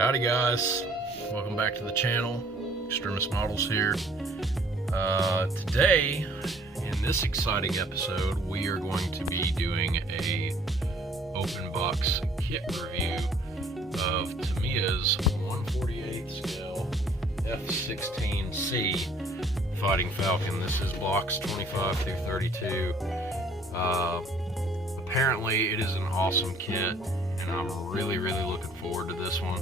Howdy guys, welcome back to the channel. Extremist Models here. Today, in this exciting episode, we are going to be doing a open box kit review of Tamiya's 1/48 scale F-16C fighting Falcon. This is blocks 25 through 32. Apparently it is an awesome kit, and I'm really looking forward to this one.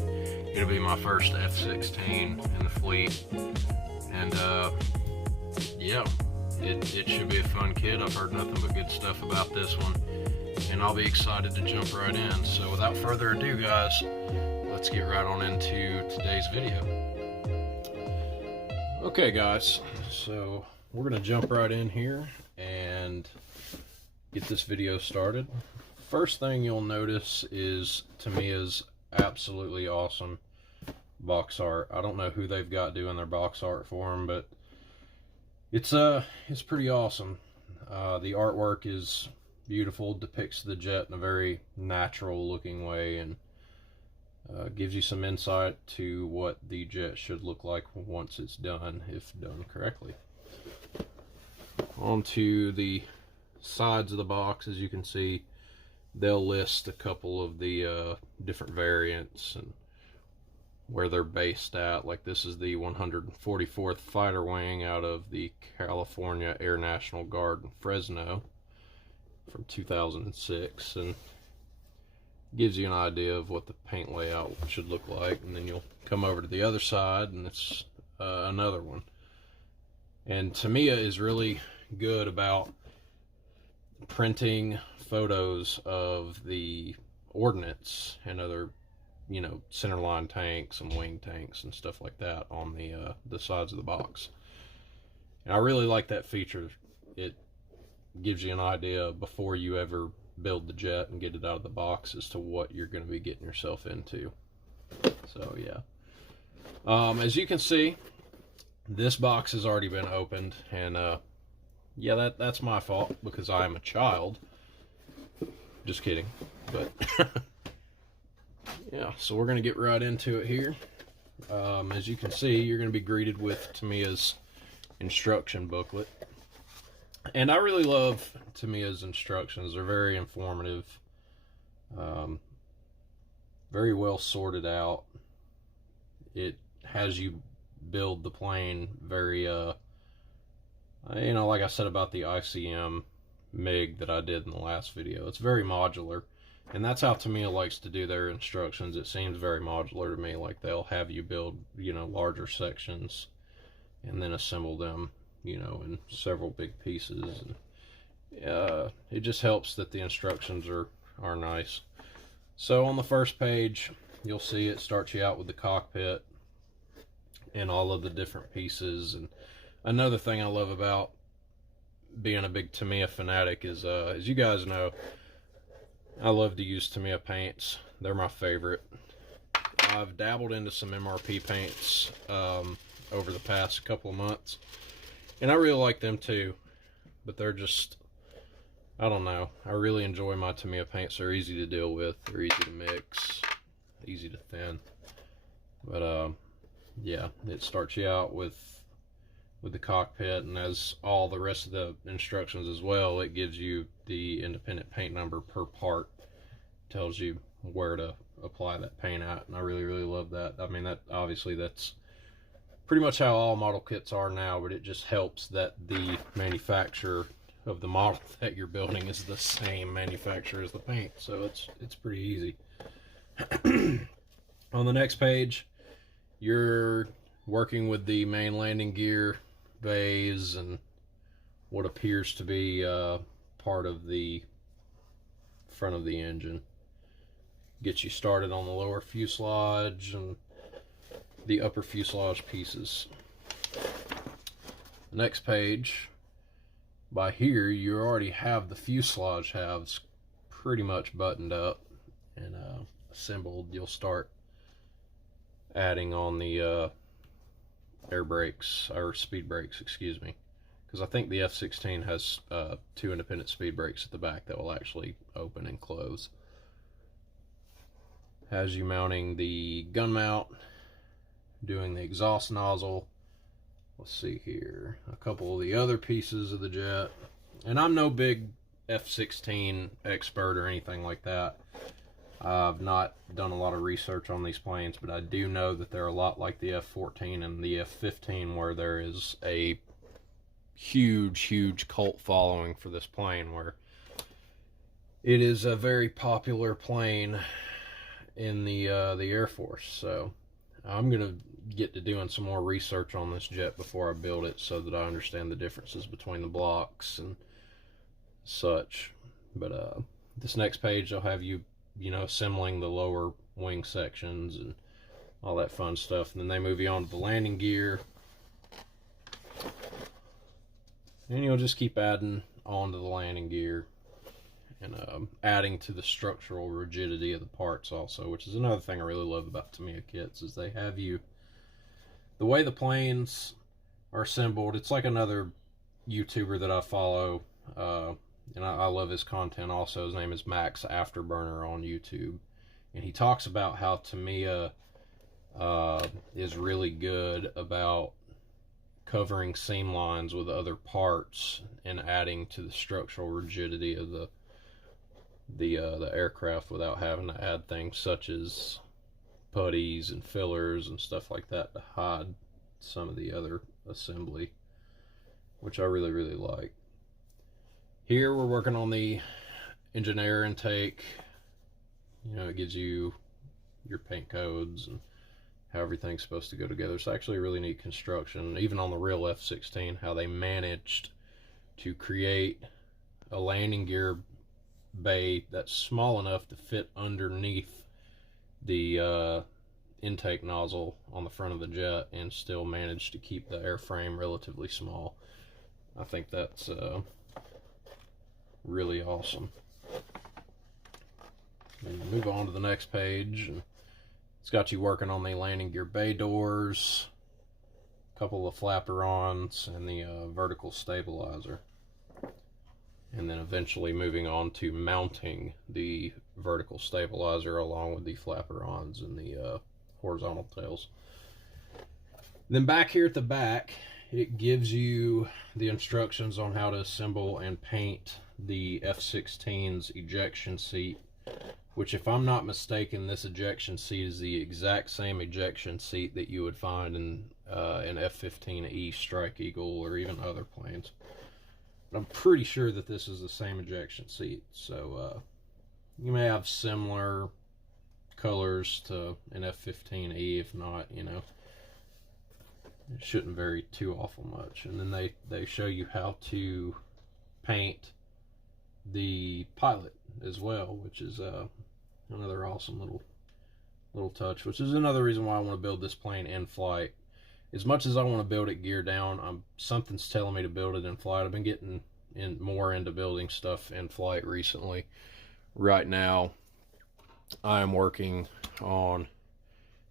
It'll be my first F-16 in the fleet, and yeah, it should be a fun kit. I've heard nothing but good stuff about this one, and I'll be excited to jump right in. So without further ado guys, let's get right on into today's video. Okay guys, so we're gonna jump right in here and get this video started. First thing you'll notice is Tamiya's absolutely awesome box art. I don't know who they've got doing their box art for them, but it's pretty awesome. The artwork is beautiful, depicts the jet in a very natural looking way, and gives you some insight to what the jet should look like once it's done, if done correctly. Onto the sides of the box, as you can see, they'll list a couple of the different variants and where they're based at. Like this is the 144th Fighter Wing out of the California Air National Guard in Fresno from 2006, and gives you an idea of what the paint layout should look like. And then you'll come over to the other side, and it's another one. And Tamiya is really good about printing photos of the ordnance and other, you know, centerline tanks and wing tanks and stuff like that on the sides of the box. And I really like that feature. It gives you an idea before you ever build the jet and get it out of the box as to what you're going to be getting yourself into. So yeah, as you can see, this box has already been opened, and yeah, that's my fault because I am a child. Just kidding. But yeah, so we're going to get right into it here. As you can see, you're going to be greeted with Tamiya's instruction booklet. And I really love Tamiya's instructions. They're very informative, very well sorted out. It has you build the plane very, you know, like I said about the ICM MiG that I did in the last video, it's very modular, and that's how Tamiya likes to do their instructions. It seems very modular to me, like they'll have you build, you know, larger sections and then assemble them, you know, in several big pieces. And it just helps that the instructions are nice. So on the first page, you'll see it starts you out with the cockpit and all of the different pieces. And another thing I love about being a big Tamiya fanatic is, as you guys know, I love to use Tamiya paints. They're my favorite. I've dabbled into some MRP paints over the past couple of months, and I really like them too, but they're just, I don't know, I really enjoy my Tamiya paints. They're easy to deal with, they're easy to mix, easy to thin. But yeah, it starts you out with the cockpit, and as all the rest of the instructions as well, it gives you the independent paint number per part, tells you where to apply that paint at, and I really love that. I mean, that obviously that's pretty much how all model kits are now, but it just helps that the manufacturer of the model that you're building is the same manufacturer as the paint, so it's pretty easy. On the next page, you're working with the main landing gear bays and what appears to be part of the front of the engine. Get you started on the lower fuselage and the upper fuselage pieces. Next page, by here you already have the fuselage halves pretty much buttoned up and assembled. You'll start adding on the air brakes, or speed brakes, excuse me, because I think the F-16 has 2 independent speed brakes at the back that will actually open and close. Has you mounting the gun mount, doing the exhaust nozzle. Let's see here, a couple of the other pieces of the jet. And I'm no big F-16 expert or anything like that. I've not done a lot of research on these planes, but I do know that they're a lot like the F-14 and the F-15, where there is a huge cult following for this plane, where it is a very popular plane in the Air Force. So I'm gonna get to doing some more research on this jet before I build it, so that I understand the differences between the blocks and such. But this next page, I'll have you know, assembling the lower wing sections and all that fun stuff. And then they move you on to the landing gear, and you'll just keep adding on to the landing gear and adding to the structural rigidity of the parts also, which is another thing I really love about Tamiya kits, is they have you, the way the planes are assembled. It's like another YouTuber that I follow, and I love his content also. His name is Max Afterburner on YouTube, and he talks about how Tamiya is really good about covering seam lines with other parts and adding to the structural rigidity of the aircraft without having to add things such as putties and fillers and stuff like that to hide some of the other assembly, which I really like. Here we're working on the engine air intake. You know, it gives you your paint codes and how everything's supposed to go together. It's actually a really neat construction, even on the real F-16, how they managed to create a landing gear bay that's small enough to fit underneath the intake nozzle on the front of the jet and still manage to keep the airframe relatively small. I think that's really awesome. And move on to the next page, and it's got you working on the landing gear bay doors, a couple of flaperons, and the vertical stabilizer, and then eventually moving on to mounting the vertical stabilizer along with the flaperons and the horizontal tails. Then back here at the back, it gives you the instructions on how to assemble and paint the F-16's ejection seat, which, if I'm not mistaken, this ejection seat is the exact same ejection seat that you would find in an F-15E Strike Eagle or even other planes. But I'm pretty sure that this is the same ejection seat. So you may have similar colors to an F-15E. If not, you know, it shouldn't vary too awful much. And then they show you how to paint the pilot as well, which is another awesome little touch, which is another reason why I want to build this plane in flight. As much as I want to build it gear down, something's telling me to build it in flight. I've been getting more into building stuff in flight recently. Right now, I am working on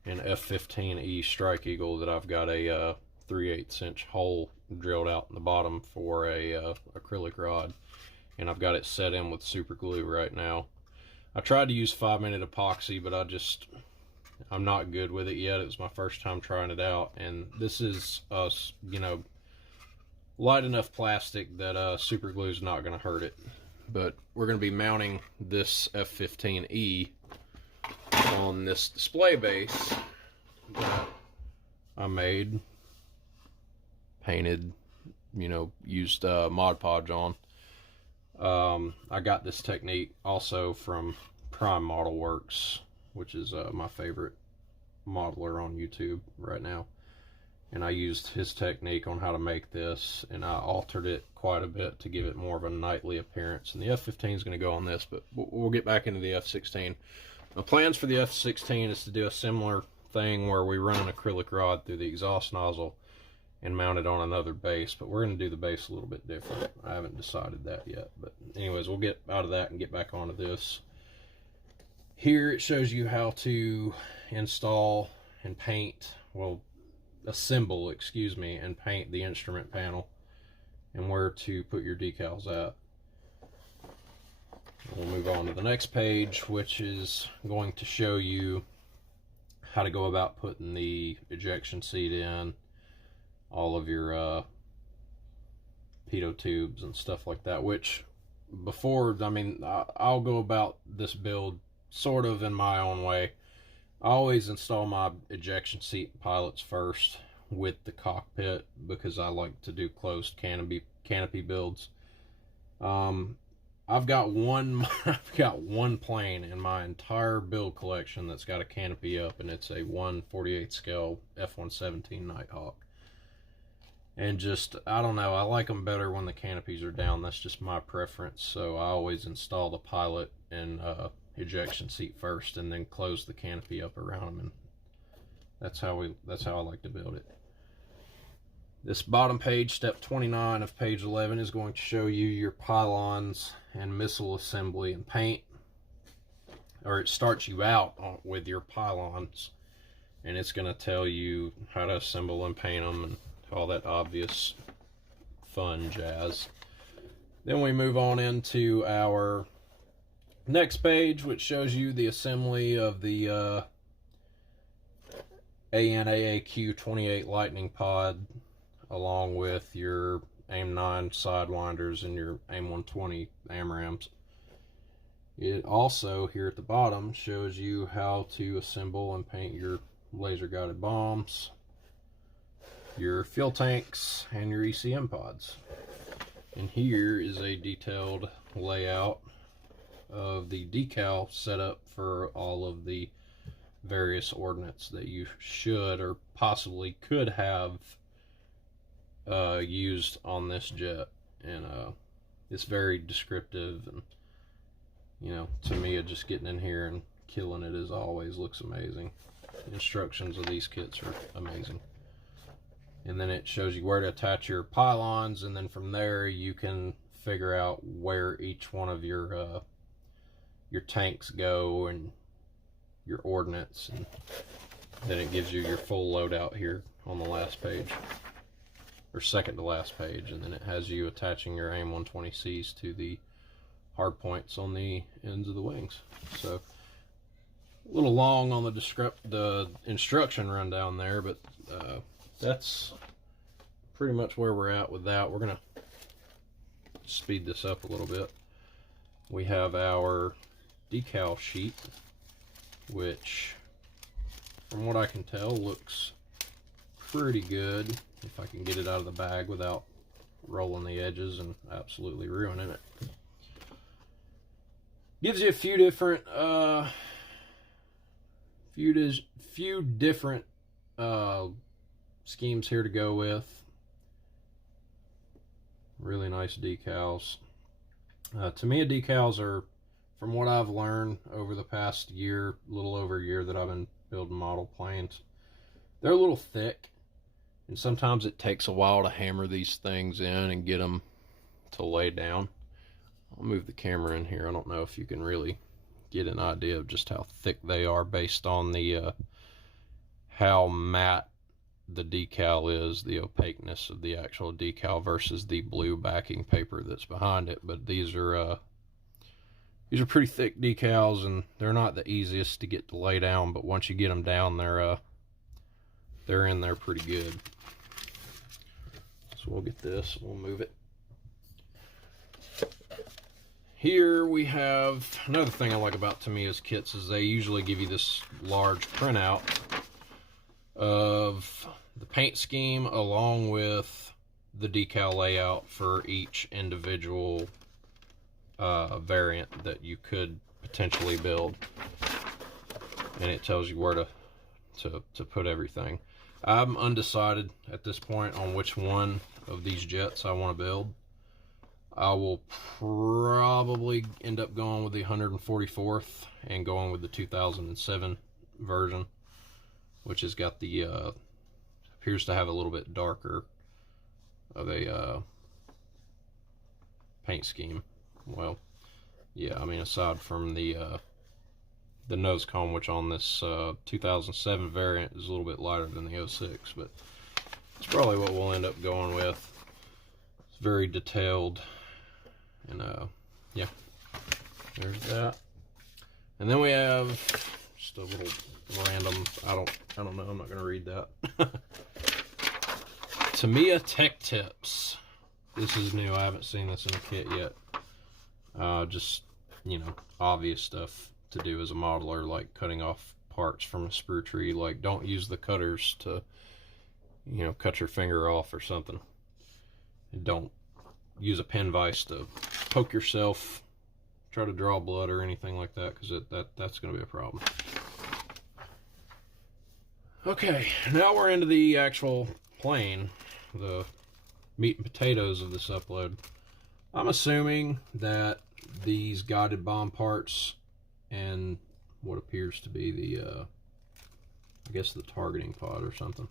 an F-15E Strike Eagle that I've got a 3/8 inch hole drilled out in the bottom for a acrylic rod, and I've got it set in with super glue right now. I tried to use 5-minute epoxy, but I'm not good with it yet. It was my first time trying it out, and this is you know, light enough plastic that super glue is not going to hurt it. But we're going to be mounting this F-15E on this display base that I made, painted, you know, used Mod Podge on. I got this technique also from Prime Model Works, which is my favorite modeler on YouTube right now. And I used his technique on how to make this, and I altered it quite a bit to give it more of a knightly appearance. And the F-15 is going to go on this, but we'll get back into the F-16. My plans for the F-16 is to do a similar thing where we run an acrylic rod through the exhaust nozzle and mount it on another base, but we're going to do the base a little bit different. I haven't decided that yet, but anyways, we'll get out of that and get back onto this. Here it shows you how to install and paint, well, assemble, excuse me, and paint the instrument panel and where to put your decals at. We'll move on to the next page, which is going to show you how to go about putting the ejection seat in, all of your pitot tubes and stuff like that, which before, I mean, I'll go about this build sort of in my own way. I always install my ejection seat pilots first with the cockpit because I like to do closed canopy builds. I've got one plane in my entire build collection that's got a canopy up, and it's a 1/48 scale F-117 Nighthawk. And just, I don't know, I like them better when the canopies are down. That's just my preference. So I always install the pilot and ejection seat first, and then close the canopy up around them. And that's how I like to build it. This bottom page, step 29 of page 11, is going to show you your pylons and missile assembly and paint. Or it starts you out with your pylons, and it's going to tell you how to assemble and paint them and all that obvious fun jazz. Then we move on into our next page, which shows you the assembly of the ANAAQ 28 Lightning Pod, along with your AIM-9 Sidewinders and your AIM-120 AMRAAMs. It also, here at the bottom, shows you how to assemble and paint your laser-guided bombs, your fuel tanks, and your ECM pods. And here is a detailed layout of the decal setup for all of the various ordnance that you should or possibly could have used on this jet. And it's very descriptive, and you know, Tamiya just getting in here and killing it as always. Looks amazing. The instructions of these kits are amazing. And then it shows you where to attach your pylons, and then from there you can figure out where each one of your tanks go and your ordnance, and then it gives you your full loadout here on the last page, or second to last page, and then it has you attaching your AIM-120Cs to the hard points on the ends of the wings. So a little long on the instruction rundown there, but that's pretty much where we're at with that. We're gonna speed this up a little bit. We have our decal sheet, which from what I can tell looks pretty good, if I can get it out of the bag without rolling the edges and absolutely ruining it. Gives you a few different few different schemes here to go with. Really nice decals. Tamiya decals are, from what I've learned over the past year, a little over a year that I've been building model planes, they're a little thick, and sometimes it takes a while to hammer these things in and get them to lay down. I'll move the camera in here. I don't know if you can really get an idea of just how thick they are based on the how matte the decal is, the opaqueness of the actual decal versus the blue backing paper that's behind it. But these are pretty thick decals, and they're not the easiest to get to lay down, but once you get them down, they're in there pretty good. So we'll get this, we'll move it. Here we have another thing I like about Tamiya's kits is they usually give you this large printout of the paint scheme along with the decal layout for each individual variant that you could potentially build, and it tells you where to put everything. I'm undecided at this point on which one of these jets I want to build. I will probably end up going with the 144th and going with the 2007 version, which has got the appears to have a little bit darker of a paint scheme. Well, yeah, I mean, aside from the nose cone, which on this 2007 variant is a little bit lighter than the 06, but it's probably what we'll end up going with. It's very detailed, and yeah, there's Tamiya Tech Tips. This is new. I haven't seen this in a kit yet. Just, you know, obvious stuff to do as a modeler, like cutting off parts from a sprue tree. Like, don't use the cutters to, you know, cut your finger off or something. And don't use a pen vise to poke yourself, try to draw blood or anything like that, because that's going to be a problem. Okay, now we're into the actual plane, the meat and potatoes of this upload. I'm assuming that these guided bomb parts and what appears to be the, I guess the targeting pod or something,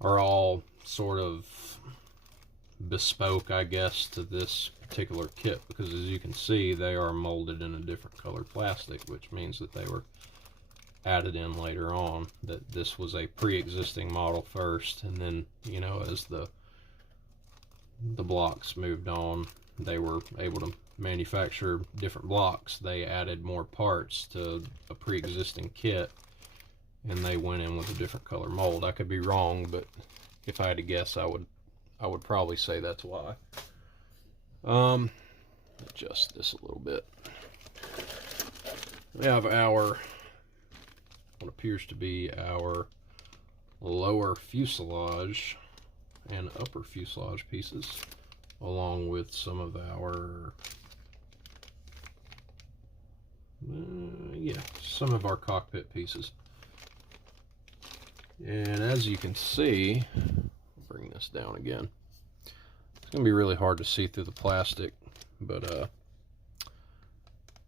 are all sort of bespoke, I guess, to this particular kit, because as you can see, they are molded in a different color plastic, which means that they were added in later on, that this was a pre-existing model first, and then, you know, as the blocks moved on, they were able to manufacture different blocks. They added more parts to a pre-existing kit, and they went in with a different color mold. I could be wrong, but if I had to guess, I would probably say that's why. Adjust this a little bit. We have our, what appears to be our lower fuselage and upper fuselage pieces, along with some of our, some of our cockpit pieces. And as you can see, I'll bring this down again. It's going to be really hard to see through the plastic, but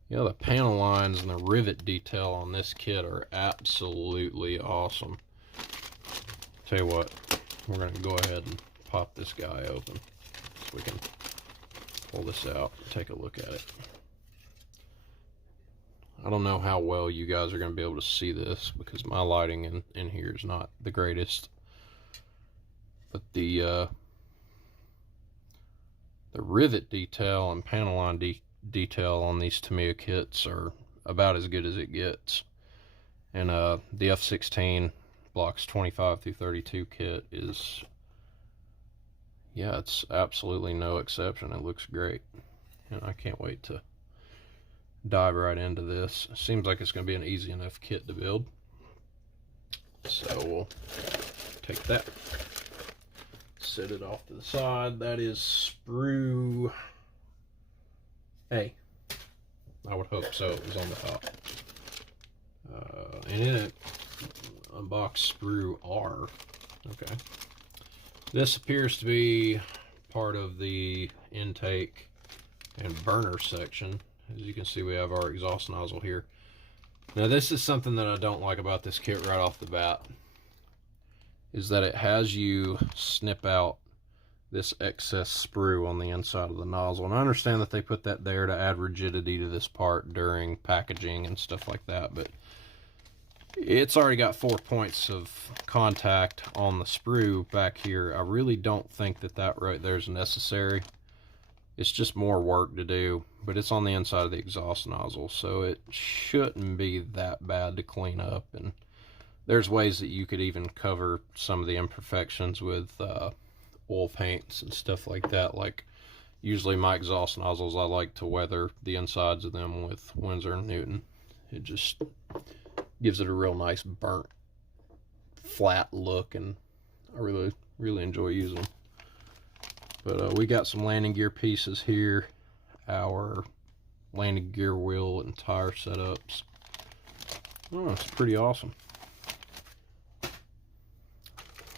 yeah, the panel lines and the rivet detail on this kit are absolutely awesome. Tell you what, we're going to go ahead and pop this guy open so we can pull this out and take a look at it. I don't know how well you guys are going to be able to see this, because my lighting in here is not the greatest. But the rivet detail and panel line detail on these Tamiya kits are about as good as it gets. And the F-16 blocks 25 through 32 kit is, yeah, it's absolutely no exception. It looks great, and I can't wait to dive right into this. Seems like it's going to be an easy enough kit to build. So we'll take that, set it off to the side. That is Sprue A. I would hope so. It was on the top. And in it, unbox Sprue R. Okay. This appears to be part of the intake and burner section. As you can see, we have our exhaust nozzle here. Now, this is something that I don't like about this kit right off the bat, is that it has you snip out this excess sprue on the inside of the nozzle. And I understand that they put that there to add rigidity to this part during packaging and stuff like that, but it's already got 4 points of contact on the sprue back here. I really don't think that right there is necessary. It's just more work to do, but it's on the inside of the exhaust nozzle, so it shouldn't be that bad to clean up. And there's ways that you could even cover some of the imperfections with oil paints and stuff like that. Like, usually my exhaust nozzles, I like to weather the insides of them with Winsor & Newton. It just gives it a real nice burnt, flat look, and I really enjoy using them. But we got some landing gear pieces here, our landing gear wheel and tire setups. Oh, it's pretty awesome.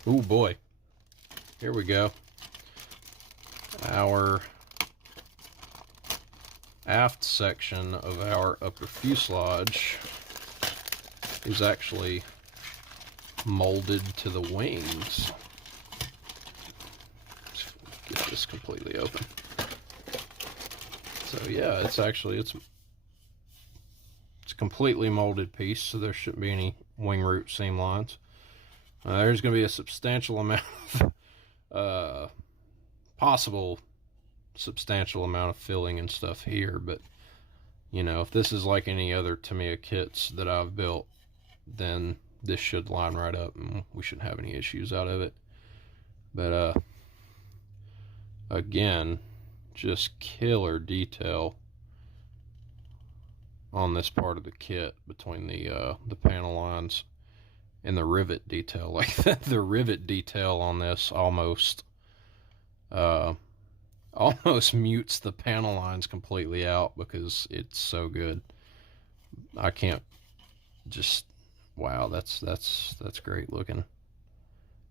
Oh boy, here we go. Our aft section of our upper fuselage is actually molded to the wings. Get this completely open. So yeah, it's a completely molded piece, so there shouldn't be any wing root seam lines. There's going to be a substantial amount of possible substantial amount of filling and stuff here, but you know, if this is like any other Tamiya kits that I've built, then this should line right up and we shouldn't have any issues out of it. But again, just killer detail on this part of the kit between the panel lines and the rivet detail. Like the rivet detail on this almost mutes the panel lines completely out because it's so good. I can't just, wow, that's great looking.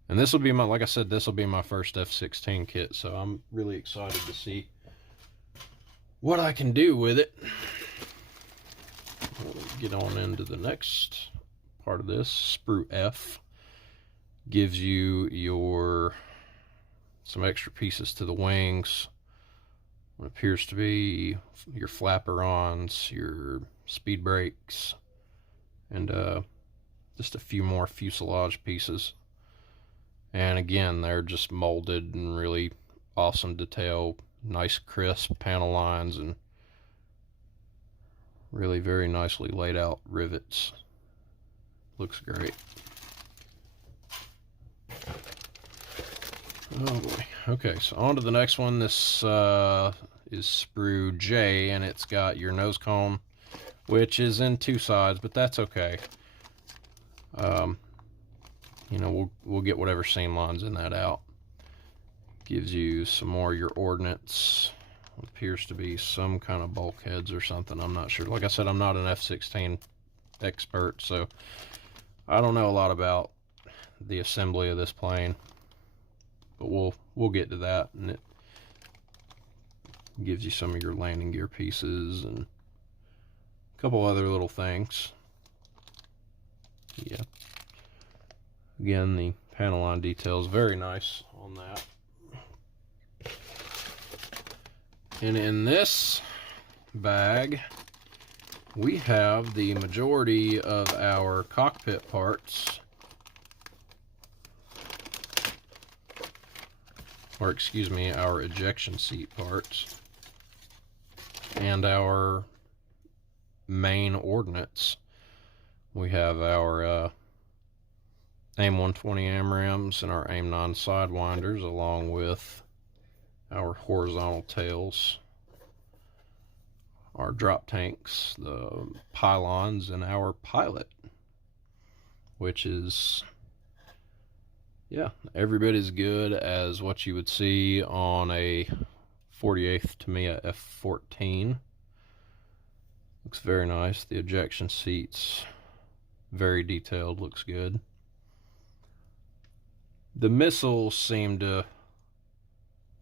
And this will be my, like I said, this will be my first F-16 kit, so I'm really excited to see what I can do with it. We'll get on into the next part of this. Sprue F gives you some extra pieces to the wings. What appears to be your flapperons, your speed brakes, and just a few more fuselage pieces. And again, they're just molded and really awesome detail, nice crisp panel lines, and really very nicely laid out rivets. Looks great. Oh boy. Okay, so on to the next one. This is Sprue J, and it's got your nose cone, which is in two sides, but that's okay. You know, we'll get whatever seam lines in that out. Gives you some more your ordnance. What appears to be some kind of bulkheads or something. I'm not sure. Like I said, I'm not an F-16 expert, so I don't know a lot about the assembly of this plane. But we'll get to that, and it gives you some of your landing gear pieces and a couple other little things. Yeah. Again, the panel line details very nice on that. And in this bag, we have the majority of our cockpit parts, or excuse me, our ejection seat parts, and our main ordnance. We have our AIM-120 AMRAAMs and our AIM-9 sidewinders, along with our horizontal tails, our drop tanks, the pylons, and our pilot, which is, yeah, every bit as good as what you would see on a 48th Tamiya F-14. Looks very nice. The ejection seats, very detailed, looks good. The missiles seem to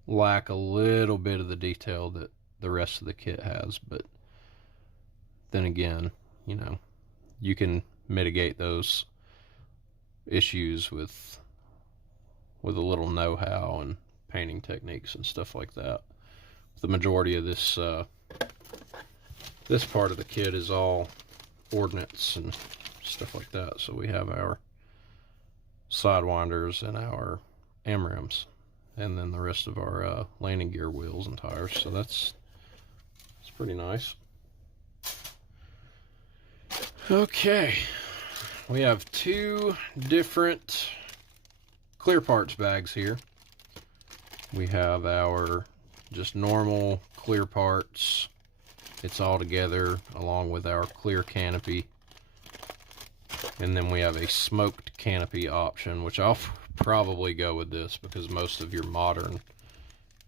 lack a little bit of the detail that the rest of the kit has, but then again, you know, you can mitigate those issues with a little know-how and painting techniques and stuff like that. The majority of this this part of the kit is all ordnance and stuff like that. So we have our sidewinders and our AMRAAMs, and then the rest of our landing gear wheels and tires. So that's pretty nice. Okay, we have two different clear parts bags here. We have our just normal clear parts. It's all together along with our clear canopy. And then we have a smoked canopy option, which I'll probably go with this because most of your modern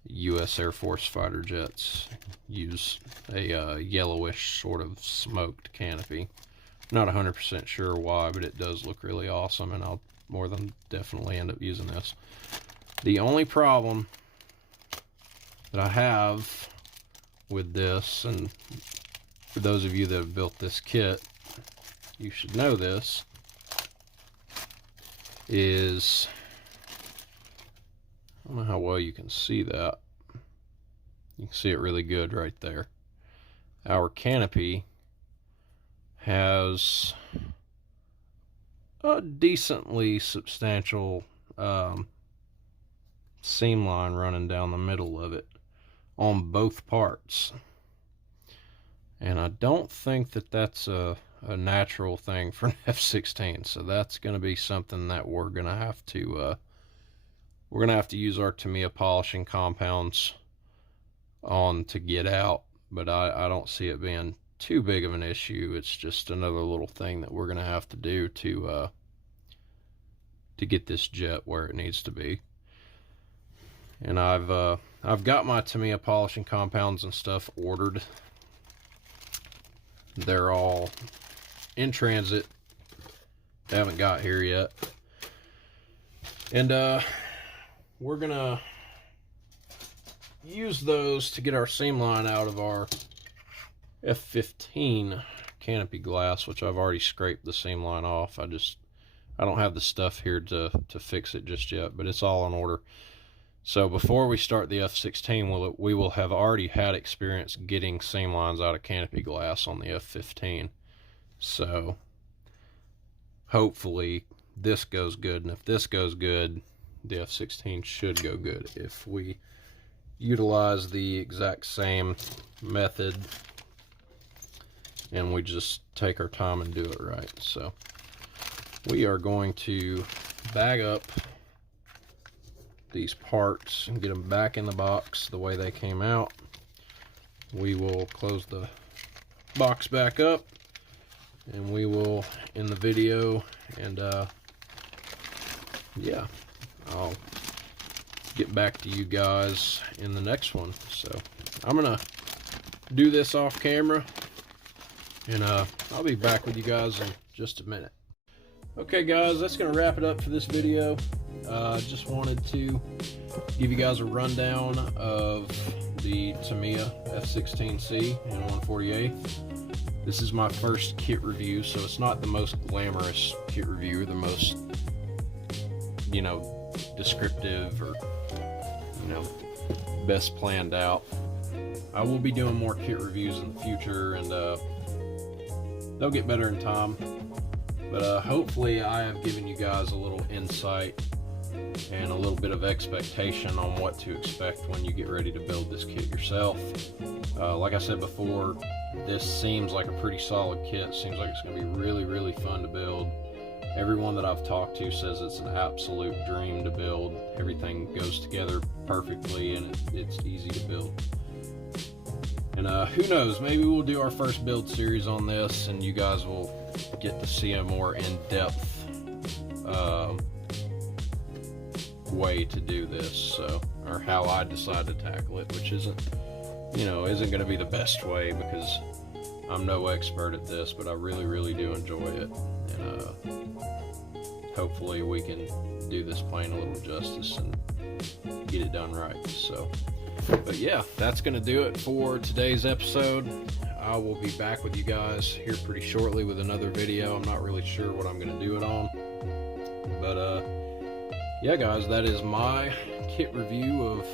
U.S. Air Force fighter jets use a yellowish sort of smoked canopy. Not 100% sure why, but it does look really awesome, and I'll more than definitely end up using this. The only problem that I have with this, and for those of you that have built this kit, you should know this, is, I don't know how well you can see that. You can see it really good right there. Our canopy has a decently substantial seam line running down the middle of it on both parts. And I don't think that that's a natural thing for an F-16, so that's going to be something that we're going to have to we're going to have to use our Tamiya polishing compounds on to get out, but I don't see it being too big of an issue. It's just another little thing that we're going to have to do to get this jet where it needs to be. And I've got my Tamiya polishing compounds and stuff ordered. They're all in transit. They haven't got here yet. And we're gonna use those to get our seam line out of our F-15 canopy glass, which I've already scraped the seam line off. I don't have the stuff here to fix it just yet, but it's all in order. So before we start the F-16, we will have already had experience getting seam lines out of canopy glass on the F-15. So hopefully this goes good, and if this goes good, the F-16 should go good if we utilize the exact same method and we just take our time and do it right. So we are going to bag up these parts and get them back in the box the way they came out. We will close the box back up, and we will end the video, and yeah, I'll get back to you guys in the next one. So I'm gonna do this off camera, and I'll be back with you guys in just a minute. Okay guys, that's gonna wrap it up for this video. Just wanted to give you guys a rundown of the Tamiya F-16C in 1/48. This is my first kit review, so it's not the most glamorous kit review, the most, you know, descriptive or, you know, best planned out. I will be doing more kit reviews in the future, and they'll get better in time. But hopefully I have given you guys a little insight and a little bit of expectation on what to expect when you get ready to build this kit yourself. Like I said before, this seems like a pretty solid kit. Seems like it's going to be really, really fun to build. Everyone that I've talked to says it's an absolute dream to build. Everything goes together perfectly, and it's easy to build. And who knows, maybe we'll do our first build series on this, and you guys will get to see a more in-depth way to do this, so, or how I decide to tackle it, which isn't going to be the best way, because I'm no expert at this, but I really, really do enjoy it, and hopefully we can do this plane a little justice and get it done right. So, but yeah, that's going to do it for today's episode. I will be back with you guys here pretty shortly with another video. I'm not really sure what I'm going to do it on, but yeah guys, that is my kit review of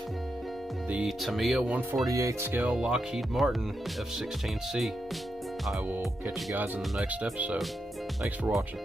the Tamiya 1/48 scale Lockheed Martin F-16C. I will catch you guys in the next episode. Thanks for watching.